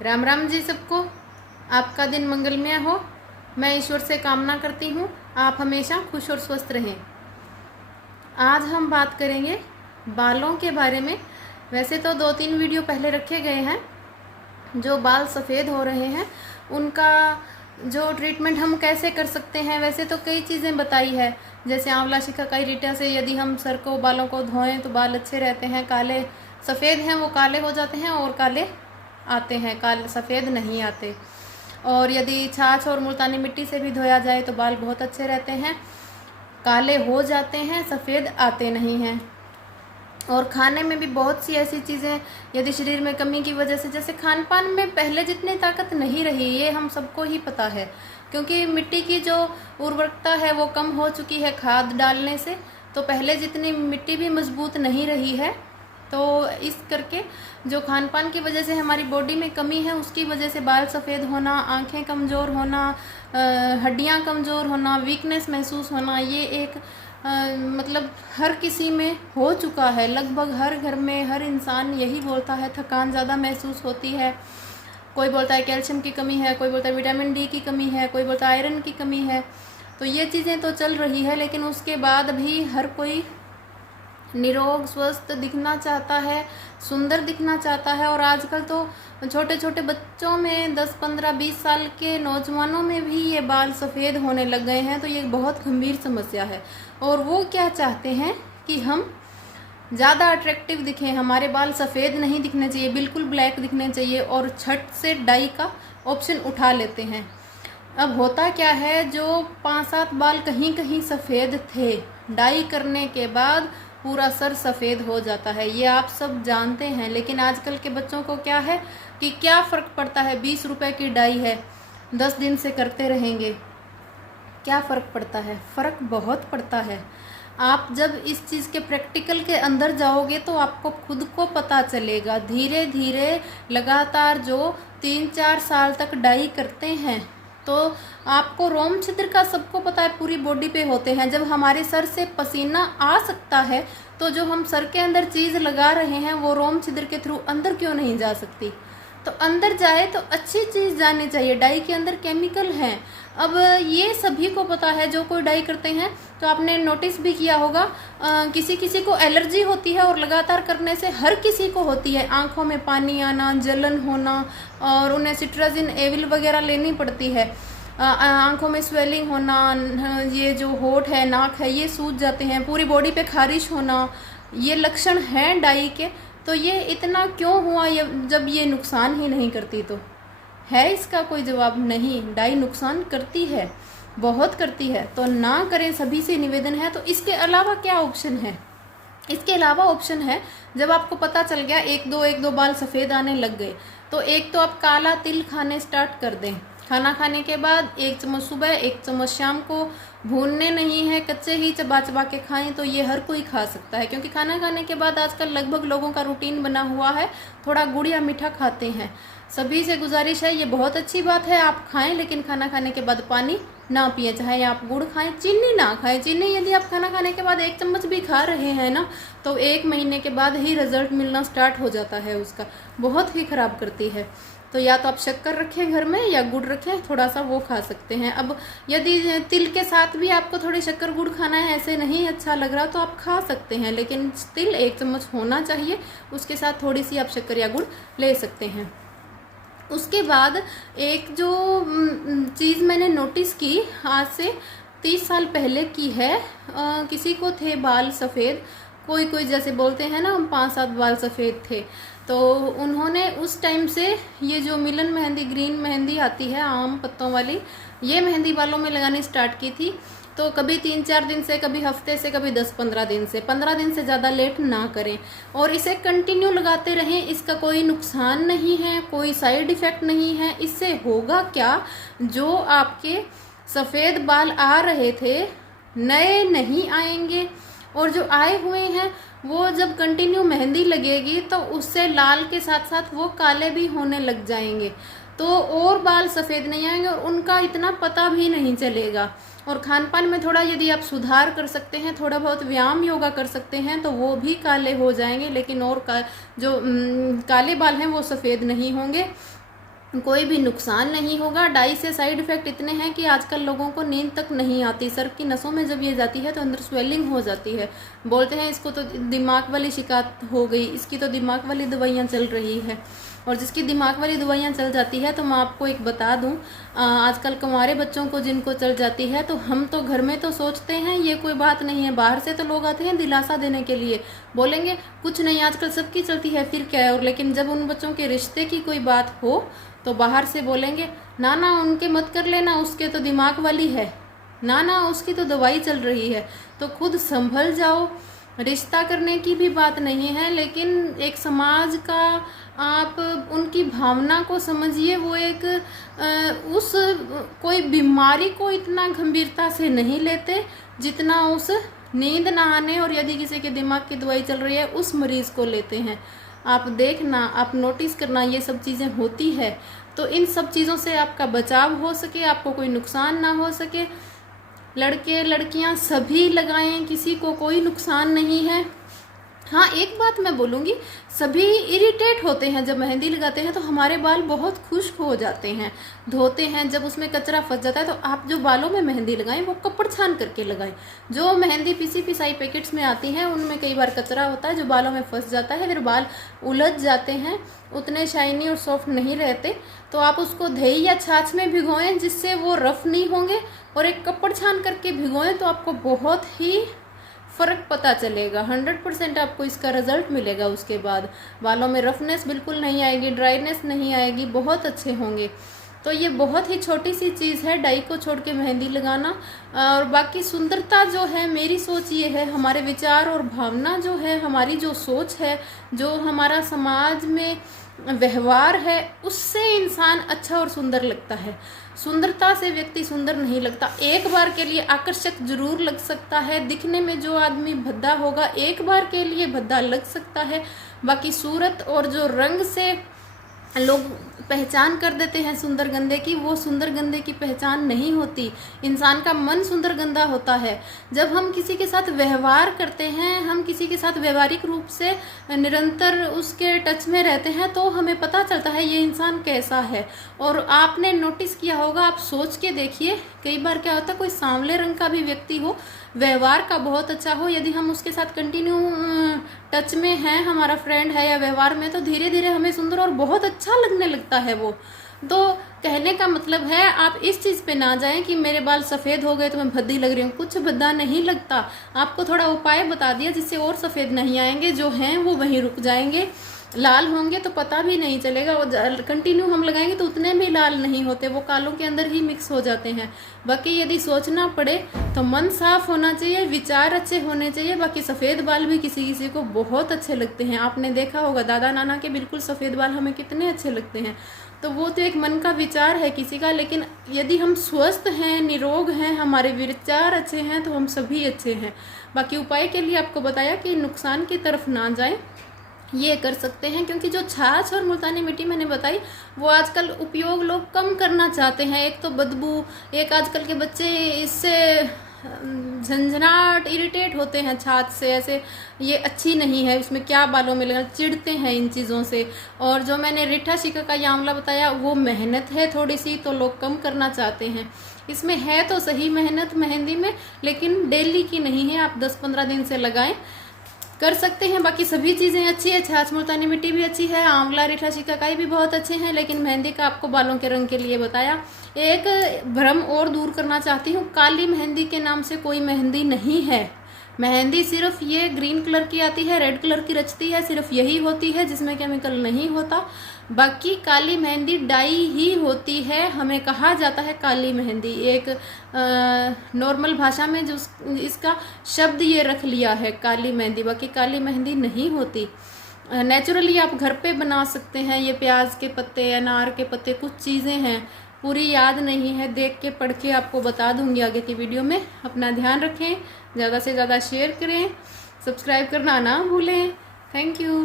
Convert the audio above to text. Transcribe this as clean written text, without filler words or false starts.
राम राम जी सबको। आपका दिन मंगलमय हो। मैं ईश्वर से कामना करती हूँ आप हमेशा खुश और स्वस्थ रहें। आज हम बात करेंगे बालों के बारे में। वैसे तो 2-3 वीडियो पहले रखे गए हैं। जो बाल सफ़ेद हो रहे हैं उनका जो ट्रीटमेंट हम कैसे कर सकते हैं, वैसे तो कई चीज़ें बताई है। जैसे आंवला शिकाकाई रीठा से यदि हम सर को बालों को धोएं तो बाल अच्छे रहते हैं। काले सफ़ेद हैं वो काले हो जाते हैं और काले आते हैं, काले सफ़ेद नहीं आते। और यदि छाछ और मुल्तानी मिट्टी से भी धोया जाए तो बाल बहुत अच्छे रहते हैं, काले हो जाते हैं, सफ़ेद आते नहीं हैं। और खाने में भी बहुत सी ऐसी चीज़ें यदि शरीर में कमी की वजह से, जैसे खान पान में पहले जितनी ताकत नहीं रही, ये हम सबको ही पता है, क्योंकि मिट्टी की जो उर्वरकता है वो कम हो चुकी है खाद डालने से। तो पहले जितनी मिट्टी भी मजबूत नहीं रही है। तो इस करके जो खान पान की वजह से हमारी बॉडी में कमी है, उसकी वजह से बाल सफ़ेद होना, आंखें कमज़ोर होना, हड्डियां कमज़ोर होना, वीकनेस महसूस होना, ये एक मतलब हर किसी में हो चुका है। लगभग हर घर में हर इंसान यही बोलता है, थकान ज़्यादा महसूस होती है। कोई बोलता है कैल्शियम की कमी है, कोई बोलता है विटामिन डी की कमी है, कोई बोलता है आयरन की कमी है। तो ये चीज़ें तो चल रही है, लेकिन उसके बाद भी हर कोई निरोग स्वस्थ दिखना चाहता है, सुंदर दिखना चाहता है। और आजकल तो छोटे छोटे बच्चों में 10, 15, 20 साल के नौजवानों में भी ये बाल सफ़ेद होने लग गए हैं। तो ये बहुत गंभीर समस्या है। और वो क्या चाहते हैं कि हम ज़्यादा अट्रैक्टिव दिखें, हमारे बाल सफ़ेद नहीं दिखने चाहिए, बिल्कुल ब्लैक दिखने चाहिए, और छट से डाई का ऑप्शन उठा लेते हैं। अब होता क्या है, जो 5-7 बाल कहीं कहीं सफ़ेद थे, डाई करने के बाद पूरा सर सफ़ेद हो जाता है। ये आप सब जानते हैं। लेकिन आजकल के बच्चों को क्या है कि क्या फ़र्क पड़ता है, 20 रुपए की डाई है, 10 दिन से करते रहेंगे, क्या फ़र्क पड़ता है? फ़र्क बहुत पड़ता है। आप जब इस चीज़ के प्रैक्टिकल के अंदर जाओगे तो आपको खुद को पता चलेगा। धीरे धीरे लगातार जो 3-4 साल तक डाई करते हैं तो आपको रोम छिद्र का सबको पता है पूरी बॉडी पे होते हैं। जब हमारे सर से पसीना आ सकता है तो जो हम सर के अंदर चीज़ लगा रहे हैं वो रोम छिद्र के थ्रू अंदर क्यों नहीं जा सकती? तो अंदर जाए तो अच्छी चीज़ जानी चाहिए। डाई के अंदर केमिकल हैं। अब ये सभी को पता है जो कोई डाई करते हैं। तो आपने नोटिस भी किया होगा, किसी किसी को एलर्जी होती है और लगातार करने से हर किसी को होती है। आंखों में पानी आना, जलन होना, और उन्हें सिट्राजिन एविल वगैरह लेनी पड़ती है। आंखों में स्वेलिंग होना, ये जो होठ है, नाक है, ये सूज जाते हैं, पूरी बॉडी पे खारिश होना, ये लक्षण हैं डाई के। तो ये इतना क्यों हुआ, ये जब ये नुकसान ही नहीं करती? तो है इसका कोई जवाब नहीं। डाई नुकसान करती है, बहुत करती है, तो ना करें, सभी से निवेदन है। तो इसके अलावा क्या ऑप्शन है? इसके अलावा ऑप्शन है, जब आपको पता चल गया एक दो बाल सफ़ेद आने लग गए, तो एक तो आप काला तिल खाने स्टार्ट कर दें। खाना खाने के बाद 1 चम्मच सुबह, 1 चम्मच शाम को। भूनने नहीं है, कच्चे ही चबा चबा के खाएं। तो ये हर कोई खा सकता है, क्योंकि खाना खाने के बाद आजकल लगभग लोगों का रूटीन बना हुआ है, थोड़ा गुड़ या मीठा खाते हैं। सभी से गुजारिश है, ये बहुत अच्छी बात है, आप खाएं, लेकिन खाना खाने के बाद पानी ना पिए। चाहे आप गुड़ खाएं, चीनी ना खाएं। चीनी यदि आप खाना खाने के बाद 1 चम्मच भी खा रहे हैं ना, तो 1 महीने के बाद ही रिजल्ट मिलना स्टार्ट हो जाता है उसका, बहुत ही ख़राब करती है। तो या तो आप शक्कर रखें घर में या गुड़ रखें, थोड़ा सा वो खा सकते हैं। अब यदि तिल के साथ भी आपको थोड़ी शक्कर गुड़ खाना है, ऐसे नहीं अच्छा लग रहा, तो आप खा सकते हैं, लेकिन तिल 1 चम्मच होना चाहिए, उसके साथ थोड़ी सी आप शक्कर या गुड़ ले सकते हैं। उसके बाद एक जो चीज़ मैंने नोटिस की, आज से 30 साल पहले की है। किसी को थे बाल सफ़ेद, कोई जैसे बोलते हैं ना, 5-7 बाल सफ़ेद थे। तो उन्होंने उस टाइम से ये जो मिलन मेहंदी, ग्रीन मेहंदी आती है आम पत्तों वाली, ये मेहंदी बालों में लगानी स्टार्ट की थी। तो कभी 3-4 दिन से, कभी हफ्ते से, कभी 10-15 दिन से। 15 दिन से ज़्यादा लेट ना करें और इसे कंटिन्यू लगाते रहें। इसका कोई नुकसान नहीं है, कोई साइड इफ़ेक्ट नहीं है। इससे होगा क्या, जो आपके सफ़ेद बाल आ रहे थे नए नहीं आएंगे, और जो आए हुए हैं वो जब कंटिन्यू मेहंदी लगेगी तो उससे लाल के साथ साथ वो काले भी होने लग जाएंगे। तो और बाल सफ़ेद नहीं आएंगे और उनका इतना पता भी नहीं चलेगा। और खान पान में थोड़ा यदि आप सुधार कर सकते हैं, थोड़ा बहुत व्यायाम योगा कर सकते हैं, तो वो भी काले हो जाएंगे। लेकिन और जो काले बाल हैं वो सफ़ेद नहीं होंगे। कोई भी नुकसान नहीं होगा। डाई से साइड इफ़ेक्ट इतने हैं कि आजकल लोगों को नींद तक नहीं आती। सर की नसों में जब ये जाती है तो अंदर स्वेलिंग हो जाती है। बोलते हैं इसको तो दिमाग वाली शिकायत हो गई, इसकी तो दिमाग वाली दवाइयाँ चल रही है। और जिसकी दिमाग वाली दवाइयाँ चल जाती है तो मैं आपको एक बता दूं, आजकल कुंवारे बच्चों को जिनको चल जाती है तो हम तो घर में तो सोचते हैं ये कोई बात नहीं है, बाहर से तो लोग आते हैं दिलासा देने के लिए, बोलेंगे कुछ नहीं आजकल सबकी चलती है फिर क्या है। और लेकिन जब उन बच्चों के रिश्ते की कोई बात हो तो बाहर से बोलेंगे ना ना उनके मत कर लेना, उसके तो दिमाग वाली है, ना ना उसकी तो दवाई चल रही है। तो खुद संभल जाओ। रिश्ता करने की भी बात नहीं है, लेकिन एक समाज का आप उनकी भावना को समझिए। वो एक उस कोई बीमारी को इतना गंभीरता से नहीं लेते जितना उस नींद ना आने और यदि किसी के दिमाग की दवाई चल रही है उस मरीज को लेते हैं। आप देखना, आप नोटिस करना, ये सब चीज़ें होती है। तो इन सब चीज़ों से आपका बचाव हो सके, आपको कोई नुकसान ना हो सके। लड़के लड़कियां सभी लगाएं, किसी को कोई नुकसान नहीं है। हाँ, एक बात मैं बोलूँगी, सभी इरिटेट होते हैं जब मेहंदी लगाते हैं तो हमारे बाल बहुत खुश्क हो जाते हैं, धोते हैं जब उसमें कचरा फंस जाता है। तो आप जो बालों में मेहंदी लगाएं वो कपड़ छान करके लगाएं। जो मेहंदी पिसी पिसाई पैकेट्स में आती है उनमें कई बार कचरा होता है जो बालों में फंस जाता है, फिर बाल उलझ जाते हैं, उतने शाइनी और सॉफ्ट नहीं रहते। तो आप उसको दही या छाछ में भिगोएं जिससे वो रफ नहीं होंगे, और एक कपड़ छान करके भिगोएं तो आपको बहुत ही फ़र्क पता चलेगा। 100% आपको इसका रिजल्ट मिलेगा। उसके बाद बालों में रफनेस बिल्कुल नहीं आएगी, ड्राइनेस नहीं आएगी, बहुत अच्छे होंगे। तो ये बहुत ही छोटी सी चीज़ है डाई को छोड़ के मेहंदी लगाना। और बाकी सुंदरता जो है, मेरी सोच ये है, हमारे विचार और भावना जो है, हमारी जो सोच है, जो हमारा समाज में व्यवहार है, उससे इंसान अच्छा और सुंदर लगता है। सुंदरता से व्यक्ति सुंदर नहीं लगता। एक बार के लिए आकर्षक जरूर लग सकता है, दिखने में जो आदमी भद्दा होगा एक बार के लिए भद्दा लग सकता है, बाकी सूरत और जो रंग से लोग पहचान कर देते हैं सुंदर गंदे की, वो सुंदर गंदे की पहचान नहीं होती। इंसान का मन सुंदर गंदा होता है। जब हम किसी के साथ व्यवहार करते हैं, हम किसी के साथ व्यवहारिक रूप से निरंतर उसके टच में रहते हैं, तो हमें पता चलता है ये इंसान कैसा है। और आपने नोटिस किया होगा, आप सोच के देखिए, कई बार क्या होता है, कोई सांवले रंग का भी व्यक्ति हो, व्यवहार का बहुत अच्छा हो, यदि हम उसके साथ कंटिन्यू टच में हैं, हमारा फ्रेंड है या व्यवहार में, तो धीरे धीरे हमें सुंदर और बहुत अच्छा लगने लगता है वो। तो कहने का मतलब है, आप इस चीज़ पे ना जाएं कि मेरे बाल सफ़ेद हो गए तो मैं भद्दी लग रही हूँ। कुछ भद्दा नहीं लगता। आपको थोड़ा उपाय बता दिया जिससे और सफ़ेद नहीं आएंगे, जो हैं वो वहीं रुक जाएंगे। लाल होंगे तो पता भी नहीं चलेगा, और कंटिन्यू हम लगाएंगे तो उतने भी लाल नहीं होते, वो कालों के अंदर ही मिक्स हो जाते हैं। बाकी यदि सोचना पड़े तो मन साफ होना चाहिए, विचार अच्छे होने चाहिए। बाकी सफ़ेद बाल भी किसी किसी को बहुत अच्छे लगते हैं। आपने देखा होगा दादा नाना के बिल्कुल सफ़ेद बाल हमें कितने अच्छे लगते हैं। तो वो तो एक मन का विचार है किसी का, लेकिन यदि हम स्वस्थ हैं, निरोग हैं, हमारे विचार अच्छे हैं, तो हम सभी अच्छे हैं। बाकी उपाय के लिए आपको बताया कि नुकसान की तरफ ना जाएं, ये कर सकते हैं। क्योंकि जो छाछ और मुल्तानी मिट्टी मैंने बताई, वो आजकल उपयोग लोग कम करना चाहते हैं। एक तो बदबू, एक आजकल के बच्चे इससे झंझनाट इरिटेट होते हैं छाछ से, ऐसे ये अच्छी नहीं है, इसमें क्या बालों में लगा, चिढ़ते हैं इन चीज़ों से। और जो मैंने रीठा शिका का ये आंवला बताया, वो मेहनत है थोड़ी सी, तो लोग कम करना चाहते हैं। इसमें है तो सही मेहनत मेहंदी में, लेकिन डेली की नहीं है। आप 10-15 दिन से लगाएं, कर सकते हैं। बाकी सभी चीज़ें अच्छी है, छाछ मुल्तानी मिट्टी भी अच्छी है, आंवला रीठा शिकाकाई भी बहुत अच्छे हैं, लेकिन मेहंदी का आपको बालों के रंग के लिए बताया। एक भ्रम और दूर करना चाहती हूँ, काली मेहंदी के नाम से कोई मेहंदी नहीं है। मेहंदी सिर्फ ये ग्रीन कलर की आती है, रेड कलर की रचती है, सिर्फ यही होती है जिसमें केमिकल नहीं होता। बाकी काली मेहंदी डाई ही होती है, हमें कहा जाता है काली मेहंदी। एक नॉर्मल भाषा में जो इसका शब्द ये रख लिया है काली मेहंदी, बाकी काली मेहंदी नहीं होती। नेचुरली आप घर पे बना सकते हैं। ये प्याज के पत्ते, अनार के पत्ते, कुछ चीज़ें हैं, पूरी याद नहीं है, देख के पढ़ के आपको बता दूंगी आगे की वीडियो में। अपना ध्यान रखें, ज़्यादा से ज़्यादा शेयर करें, सब्सक्राइब करना ना भूलें। Thank you.